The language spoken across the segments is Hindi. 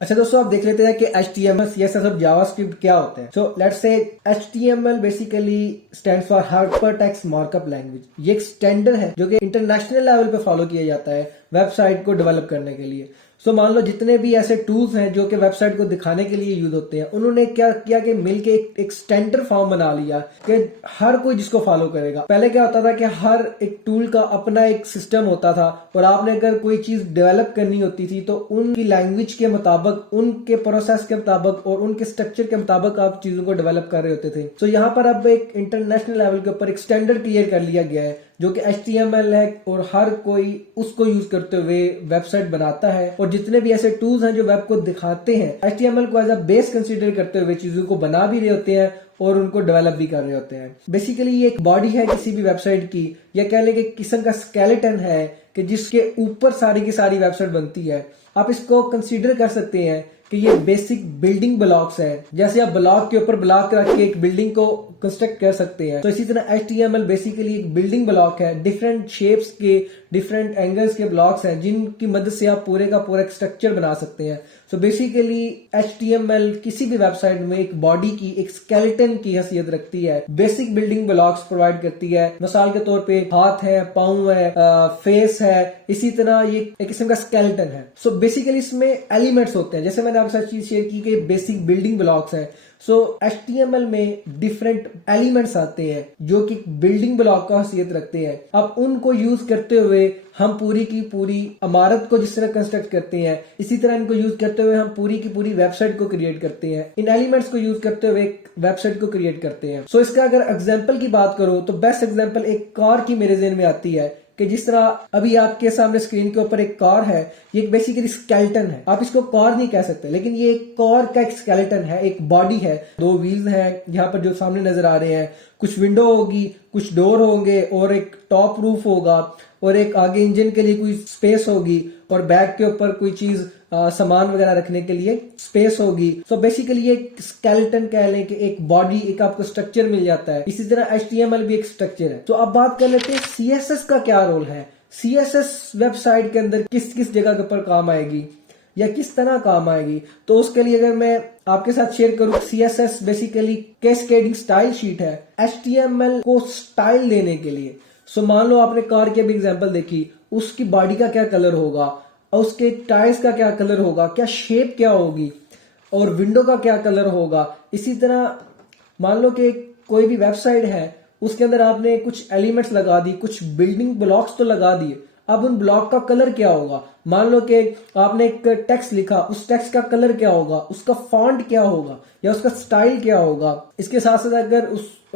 अच्छा दोस्तों, आप देख लेते हैं कि HTML, CSS और जावास्क्रिप्ट क्या होते हैं। So let's say HTML basically stands for hypertext markup language. ये एक स्टैंडर्ड है जो कि इंटरनेशनल लेवल पे फॉलो किया जाता है वेबसाइट को डेवलप करने के लिए। सो मान लो जितने भी ऐसे टूल्स हैं जो कि वेबसाइट को दिखाने के लिए यूज होते हैं, उन्होंने क्या किया कि मिलके एक स्टैंडर्ड फॉर्म बना लिया कि हर कोई जिसको फॉलो करेगा। पहले क्या होता था कि हर एक टूल का अपना एक सिस्टम होता था और आपने अगर कोई चीज डेवलप करनी होती थी तो उनकी लैंग्वेज के मुताबिक, उनके प्रोसेस के मुताबिक और उनके स्ट्रक्चर के मुताबिक आप चीजों को डेवलप कर रहे होते थे। तो यहाँ पर अब एक इंटरनेशनल लेवल के ऊपर एक स्टैंडर्ड क्लियर कर लिया गया है जो कि HTML है और हर कोई उसको यूज करते हुए वेबसाइट बनाता है। और जितने भी ऐसे टूल्स हैं जो वेब को दिखाते हैं, HTML को एज अ बेस कंसीडर करते हुए चीजों को बना भी रहे होते हैं और उनको डेवलप भी कर रहे होते हैं। बेसिकली ये एक बॉडी है किसी भी वेबसाइट की, या कह लें कि किस्म का स्केलेटन है कि जिसके ऊपर सारी की सारी वेबसाइट बनती है। आप इसको कंसीडर कर सकते हैं कि ये बेसिक बिल्डिंग ब्लॉक्स है। जैसे आप ब्लॉक के ऊपर ब्लॉक रख के एक बिल्डिंग को कंस्ट्रक्ट कर सकते हैं, तो इसी तरह HTML बेसिकली एक बिल्डिंग ब्लॉक है। डिफरेंट शेप्स के, डिफरेंट एंगल्स के ब्लॉक्स हैं जिनकी मदद से आप पूरे का पूरा एक स्ट्रक्चर बना सकते हैं। सो बेसिकली HTML किसी भी वेबसाइट में एक बॉडी की, एक स्केलेटन की हैसियत रखती है। बेसिक बिल्डिंग ब्लॉक्स प्रोवाइड करती है। मिसाल के तौर पे हाथ है, पाँव है, फेस है, इसी तरह ये एक किस्म का स्केलेटन है। सो बेसिकली इसमें एलिमेंट्स होते हैं, जैसे मैंने आपके साथ चीज शेयर की कि बेसिक बिल्डिंग ब्लॉक्स है। सो HTML में डिफरेंट एलिमेंट्स आते हैं जो कि बिल्डिंग ब्लॉक का हैसियत रखते हैं। अब उनको यूज करते हुए हम पूरी की पूरी इमारत को जिस तरह कंस्ट्रक्ट करते हैं, इसी तरह इनको यूज करते हुए हम पूरी की पूरी वेबसाइट को क्रिएट करते हैं। इन एलिमेंट्स को यूज करते हुए एक वेबसाइट को क्रिएट करते हैं। सो इसका अगर एग्जाम्पल की बात करूं तो बेस्ट एग्जाम्पल एक कार की मेरे ज़हन में आती है कि जिस तरह अभी आपके सामने स्क्रीन के ऊपर एक कार है। ये एक बेसिकली स्केलेटन है। आप इसको कार नहीं कह सकते, लेकिन ये एक कार का एक स्केलेटन है, एक बॉडी है। दो व्हील्स हैं यहाँ पर जो सामने नजर आ रहे हैं, कुछ विंडो होगी, कुछ डोर होंगे और एक टॉप रूफ होगा और एक आगे इंजन के लिए कोई स्पेस होगी और बैक के ऊपर कोई चीज सामान वगैरह रखने के लिए स्पेस होगी। सो बेसिकली ये स्केलेटन कह लें कि एक बॉडी, एक आपको स्ट्रक्चर मिल जाता है। इसी तरह HTML भी एक स्ट्रक्चर है। तो अब बात कर लेते हैं CSS का क्या रोल है। CSS वेबसाइट के अंदर किस किस जगह के ऊपर काम आएगी या किस तरह काम आएगी। तो उसके लिए अगर मैं आपके साथ शेयर करूं, CSS basically cascading style sheet है HTML को स्टाइल देने के लिए। सो मान लो आपने कार की अभी एग्जांपल देखी, उसकी बॉडी का क्या कलर होगा, उसके टायर्स का क्या कलर होगा, क्या शेप क्या होगी और विंडो का क्या कलर होगा। इसी तरह मान लो कि कोई भी वेबसाइट है, उसके अंदर आपने कुछ एलिमेंट्स लगा दी, कुछ बिल्डिंग ब्लॉक्स तो लगा दिए। अब उन ब्लॉक का कलर क्या होगा। मान लो कि आपने एक टेक्स्ट लिखा, उस टेक्स्ट का कलर क्या होगा, उसका फॉन्ट क्या होगा या उसका स्टाइल क्या होगा। इसके साथ साथ अगर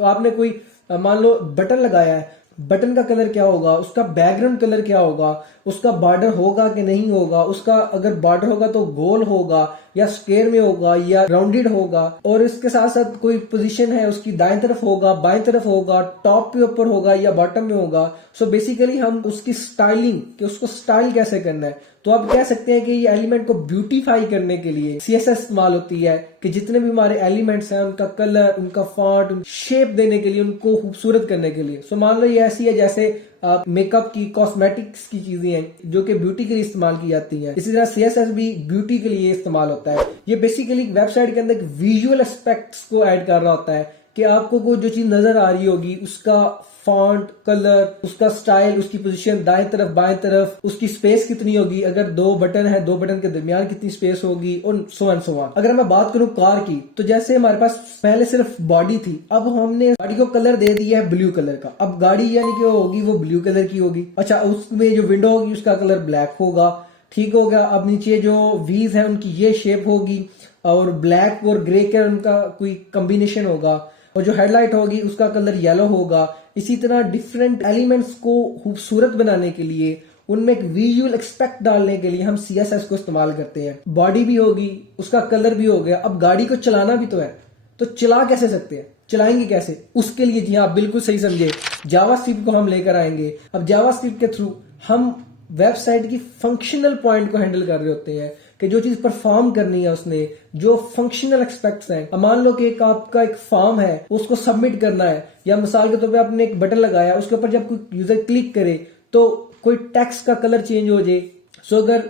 आपने कोई मान लो बटन लगाया है, बटन का कलर क्या होगा, उसका बैकग्राउंड कलर क्या होगा, उसका बॉर्डर होगा कि नहीं होगा, उसका अगर बॉर्डर होगा तो गोल होगा या स्क्वायर में होगा या राउंडेड होगा। और इसके साथ साथ कोई पोजीशन है, उसकी दाएं तरफ होगा, बाएं तरफ होगा, टॉप पे ऊपर होगा या बॉटम में होगा। सो बेसिकली हम उसकी स्टाइलिंग, कि उसको स्टाइल कैसे करना है, तो आप कह सकते हैं कि ये एलिमेंट को ब्यूटीफाई करने के लिए CSS इस्तेमाल होती है कि जितने भी हमारे एलिमेंट्स हैं उनका कलर, उनका फॉन्ट, शेप देने के लिए, उनको खूबसूरत करने के लिए। सो मान लो ये ऐसी है जैसे मेकअप की, कॉस्मेटिक्स की चीजें हैं जो कि ब्यूटी के लिए इस्तेमाल की जाती हैं। इसी तरह CSS भी ब्यूटी के लिए इस्तेमाल होता है। ये बेसिकली वेबसाइट के अंदर विजुअल एस्पेक्ट्स को ऐड कर रहा होता है कि आपको कोई जो चीज नजर आ रही होगी, उसका फॉन्ट, कलर, उसका स्टाइल, उसकी पोजीशन, दाएं तरफ, बाएं तरफ, उसकी स्पेस कितनी होगी, अगर दो बटन है, दो बटन के दरमियान कितनी स्पेस होगी, और सो एंड सो ऑन। अगर मैं बात करूं कार की, तो जैसे हमारे पास पहले सिर्फ बॉडी थी, अब हमने गाड़ी को कलर दे दिया है ब्लू कलर का। अब गाड़ी यानी कि होगी वो ब्लू कलर की होगी। अच्छा, उसमें जो विंडो होगी उसका कलर ब्लैक होगा। ठीक हो गया। अब नीचे जो व्हील्स है उनकी ये शेप होगी और ब्लैक और ग्रे का उनका कोई कॉम्बिनेशन होगा, और जो हेडलाइट होगी उसका कलर येलो होगा। इसी तरह डिफरेंट एलिमेंट्स को खूबसूरत बनाने के लिए, उनमें एक विजुअल एस्पेक्ट डालने के लिए हम CSS को इस्तेमाल करते हैं। बॉडी भी होगी, उसका कलर भी हो गया। अब गाड़ी को चलाना भी तो है, तो चला कैसे सकते हैं, चलाएंगे कैसे, उसके लिए जी हाँ बिल्कुल सही समझे, जावास्क्रिप्ट को हम लेकर आएंगे। अब जावास्क्रिप्ट के थ्रू हम वेबसाइट की फंक्शनल पॉइंट को हैंडल कर रहे होते हैं कि जो चीज परफॉर्म करनी है उसने, जो फंक्शनल एक्सपेक्ट्स हैं। मान लो कि एक आपका एक फॉर्म है, उसको सबमिट करना है, या मिसाल के तौर पे आपने एक बटन लगाया, उसके ऊपर जब कोई यूजर क्लिक करे तो कोई टेक्स्ट का कलर चेंज हो जाए। सो अगर